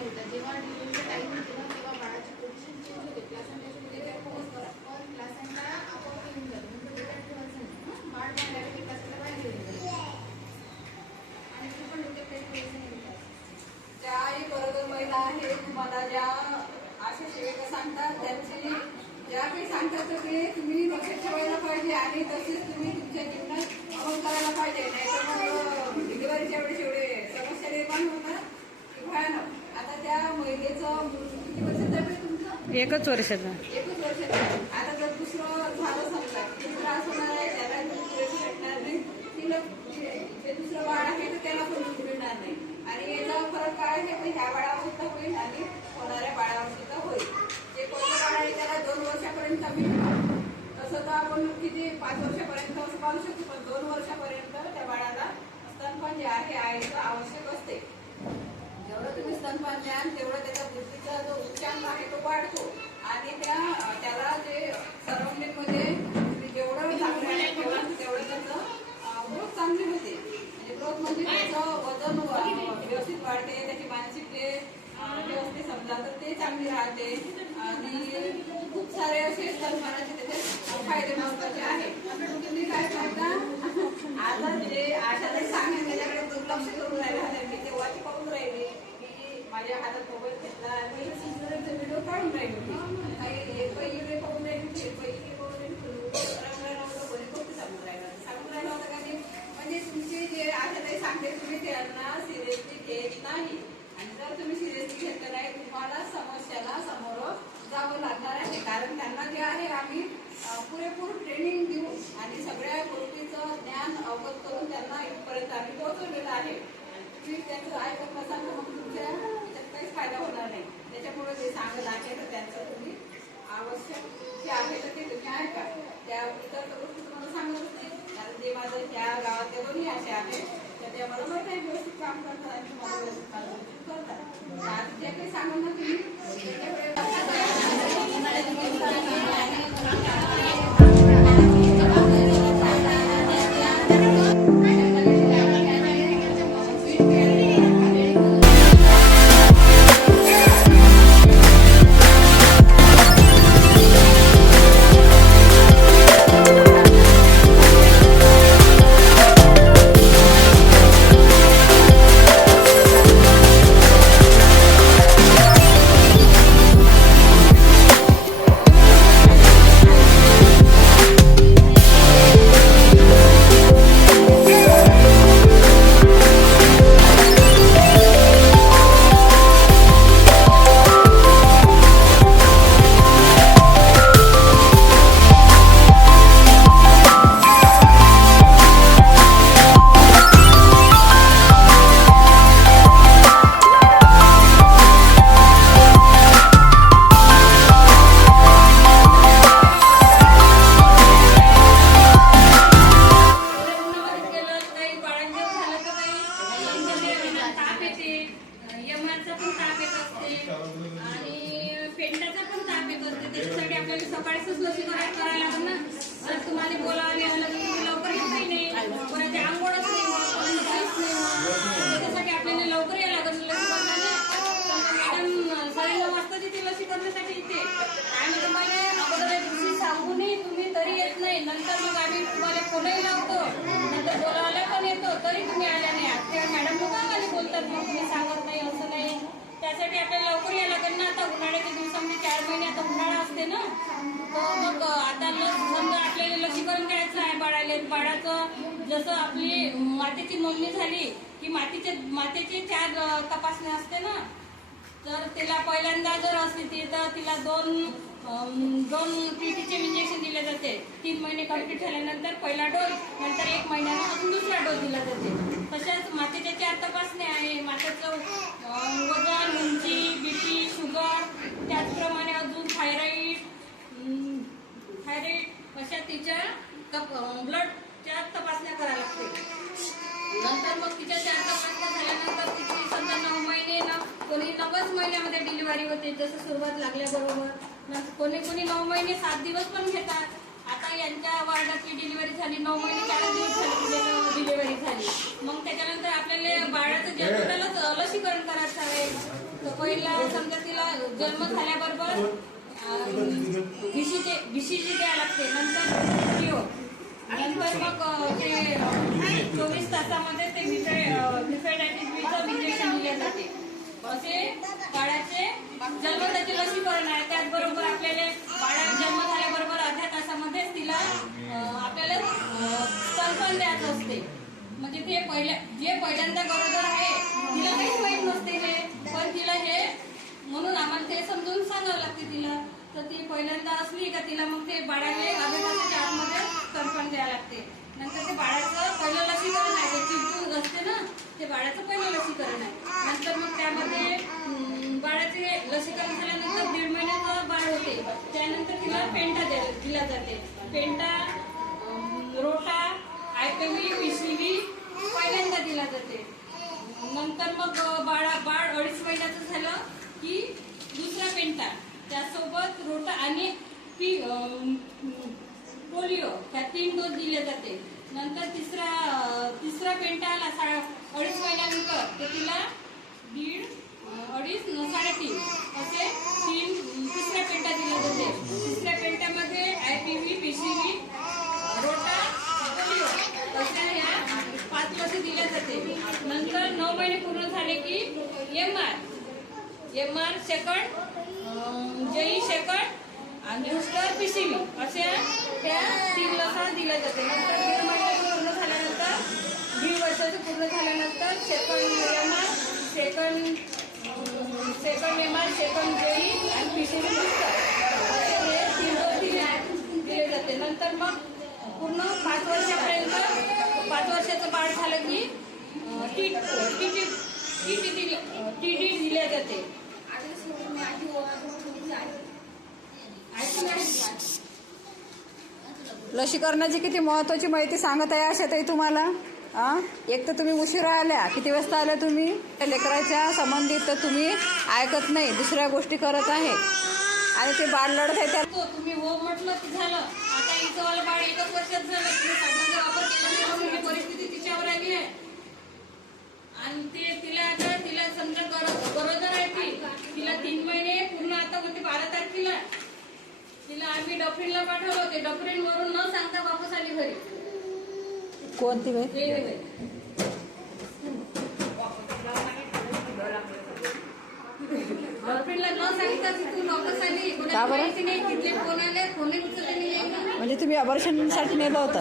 होतात. जेव्हा डिलिव्हरीचा टाईम होतो ना तेव्हा बाळाची पोझिशन चेंज होते. प्लासेंटाच्या त्याच्यावर फोकस करा. पण प्लासेंटा आपोआप येऊन जातो. म्हणजे त्याच्यात ठेवायचं नाही. बाळ बाहेर की प्लासेंटा बाहेर येऊन जातो. आणि ते पण डोक्यात काही ठेवायचं नाही. ज्याही गरोदर महिला आहे तुम्हाला ज्या अशा सेविका सांगतात त्यांची ज्या काही सांगतात ते तुम्ही लक्षात ठेवायला पाहिजे आणि तसेच तुम्ही तुमच्या जीवनात अमल करायला पाहिजे. नाहीतर मग डिलिव्हरीच्या वेळेस एवढे समस्या निर्माण होतात की भयानक. आता त्या महिलेचं किती वर्षाचं आहे तुमचं? 1 वर्षाचा. 1 वर्षाचं. आता जर दुसरं झालं समजा की त्रास होणार आहे, त्याला भेटणार नाही, तिला जे दुसरं बाळ आहे तर त्याला पण मिळणार नाही. आणि याचा फरक काय आहे तर ह्या बाळावर सुद्धा होईल आणि होणाऱ्या बाळावर सुद्धा होईल. जे कोणतं बाळ आहे त्याला 2 वर्षापर्यंत मिळतो. तसं तर आपण किती 5 वर्षापर्यंत असं पाहू शकतो, पण 2 वर्षापर्यंत त्या बाळाला स्तनपान जे आहे आईचं आवश्यक असते. जेवढं तुम्ही स्तनपान द्याल तेवढं त्याचा बुद्धीचा जो उच्चांक आहे तो वाढतो आणि त्याला जे सराउंडिंग मध्ये जेवढं चांगलं ठेवाल तेवढं त्याचं ग्रोथ चांगली होते. म्हणजे ग्रोथ म्हणजे त्याचं वजन व्यवस्थित वाढते, त्याची मानसिक व्यवस्थित समजा तर ते चांगली राहते आणि खूप सारे असे स्तनपानाचे त्याचे फायदे महत्वाचे आहेत. तुम्ही काय करता आता जे आशाताई सांगेल त्याच्याकडे दुर्लक्ष करून राहिला. मी तेव्हाची पाहून राहिली की माझ्या हातात मोबाईल घेतला आणि सिंचनाचे व्हिडिओ काढून राहिली होती. काही एक पहिली पाहून राहिली होती, एक पहिली पाहून सांगून राहिला होता का म्हणजे तुमचे जे आशाताई सांगते तुम्ही त्यांना सिरियसली घेत नाही. आणि जर तुम्ही सिरियसली घेतलं नाही तुम्हाला समस्याला समोर जावं लागणार आहे. कारण त्यांना जे आहे आम्ही पुरेपूर ट्रेनिंग देऊ आणि सगळ्या गोष्टीचं ज्ञान अवगत करून त्यांना इथपर्यंत आम्ही पोहोचवलेलं आहे. तुम्ही त्यांचं ऐकत नसाल तर मग तुमच्या त्याच्यात काहीच फायदा होणार नाही. त्याच्यामुळे जे सांगत आहे तर त्यांचं तुम्ही आवश्यक जे आहे तर ते तुम्ही ऐका. त्या इतर गोष्टी तुम्हाला सांगतच नाही. कारण जे माझं त्या गावातल्या दोन्ही असे आहेत तर ते मला माहिती आहे व्यवस्थित काम करतात आणि तुम्हाला व्यवस्थित काम करतात. आज जे काही सांगाल ना तुम्ही त्यासाठी आपल्याला लवकर यायला लागेल ना. आता उन्हाळ्याच्या दिवसामध्ये 4 महिने आता उन्हाळा असते ना तर मग आता समजा आपल्याला लसीकरण करायचं आहे बाळाचं. जसं आपली मातेची नोंदणी झाली की मातेचे 4 तपासण्या असते ना. तर तिला पहिल्यांदा जर असली तर तिला दोन टीटीचे इंजेक्शन दिले जाते. 3 महिने कंप्लीट झाल्यानंतर पहिला डोस, नंतर 1 महिन्याने अजून दुसरा डोस दिला जाते. तशाच मातेच्या 4 तपासण्या आहे. मातेचं वजन, उंची, बीपी, शुगर, त्याचप्रमाणे अजून थायरॉइड अशा तिच्या ब्लडच्या तपासण्या करायला लागते. नंतर मग तिच्या 4 तपासण्या झाल्यानंतर तिची समजा 9 महिने ना कोणी 9च महिन्यामध्ये डिलिव्हरी होते. जसं सुरुवात लागल्याबरोबर कोणी 9 महिने 7 दिवस पण घेतात. आता यांच्या वार्डाची डिलिव्हरी झाली 9 महिने 4 दिवस झाली डिलिव्हरी झाली. मग त्याच्यानंतर आपल्याला बाळाचं जन्मतालाच लसीकरण करायचं आहे. तर पहिला समजा तिला जन्म झाल्याबरोबर BCG द्यावं लागते, नंतर PO, नंतर मग ते 24 तासामध्ये ते हिपॅटायटिस बीचं इंजेक्शन दिले जाते. असे बाळाचे जन्मदाते लसीकरण आहे. त्याचबरोबर आपल्याला बाळा जन्म झाल्याबरोबर अर्ध्या तासामध्येच तिला आपल्याला स्तनपान द्यायचं असते. म्हणजे ते जे पहिल्यांदा गरोदर आहे तिला काहीच माहीत नसते हे, पण तिला हे म्हणून आम्हाला ते समजून सांगावं लागते तिला. तर ती पहिल्यांदा असली का तिला मग ते बाळाला अर्ध्या तासाच्या आतमध्ये स्तनपान द्यावं लागते. नंतर ते बाळाचं पहिलं लसीकरण आहे, ते चिमटून असते ना, ते बाळाचं पहिलं लसीकरण आहे. नंतर मग त्यामध्ये बाळाचे लसीकरण झाल्यानंतर 1.5 महिन्याचं बाळ होते. त्यानंतर तिला पेंटा दिला जाते. पेंटा, रोटा, IPV, PCV पहिल्यांदा दिला जाते. नंतर मग बाळ 2.5 महिन्याचं झालं की दुसरा पेंटा, त्यासोबत रोटा आणि पोलिओ, ह्या 3 डोस दिले जाते. नंतर तिसरा पेंटा आला 2.5 महिन्यानंतर, तर तिला 1.5, 2.5, 3.5 असे 3 तिसऱ्या पेंटा दिला जाते. तिसऱ्या पेंट्यामध्ये IPV, PCV, रोटा, पोलिओ अशा ह्या 5 लसी दिल्या जाते. नंतर 9 महिने पूर्ण झाले की MR सेकंड, JE सेकंड आणि बूस्टर PCV अशा त्या 3 लसा दिल्या जाते. नंतर 1.5 महिने पूर्ण झाल्यानंतर, 1.5 वर्षाचं पूर्ण झाल्यानंतर second MR, second MR, second JE आणि PCV बूस्टर असे हे 3 डोस दिले जाते. नंतर मग पूर्ण 5 वर्षापर्यंत 5 वर्षाचं बाळ झालं की TT दिल्या जाते. लसीकरणाची किती महत्वाची माहिती सांगत आहे आशाताई तुम्हाला. एक तर तुम्ही उशिरा आल्या, किती वाजता आल्या तुम्ही? लेकराच्या संबंधित तर तुम्ही ऐकत नाही, दुसऱ्या गोष्टी करत आहे आणि ते बाळ लढत आहे. त्या तुम्ही हो म्हटलं की झालं. आता इथं वाला बाळ 1 वर्षात झालं, तुम्ही साधनाचा वापर केला नाही, ही परिस्थिती तिच्यावर आली आहे. आणि तिला समजा गरोदर आहे तिला 3 महिने पूर्ण. आता होते 12 तारखेला तिला आम्ही डफरीनला पाठवलं होते. डफरीन वरून न सांगता वापस आली घरी. कोणती वेळ? डफरीनला न सांगता तिथून वापस आली. कोणाला माहिती नाही, तिथले फोन आले, फोन उचलले नाही. म्हणजे तुम्ही ऑपरेशनसाठी नेलं होतं?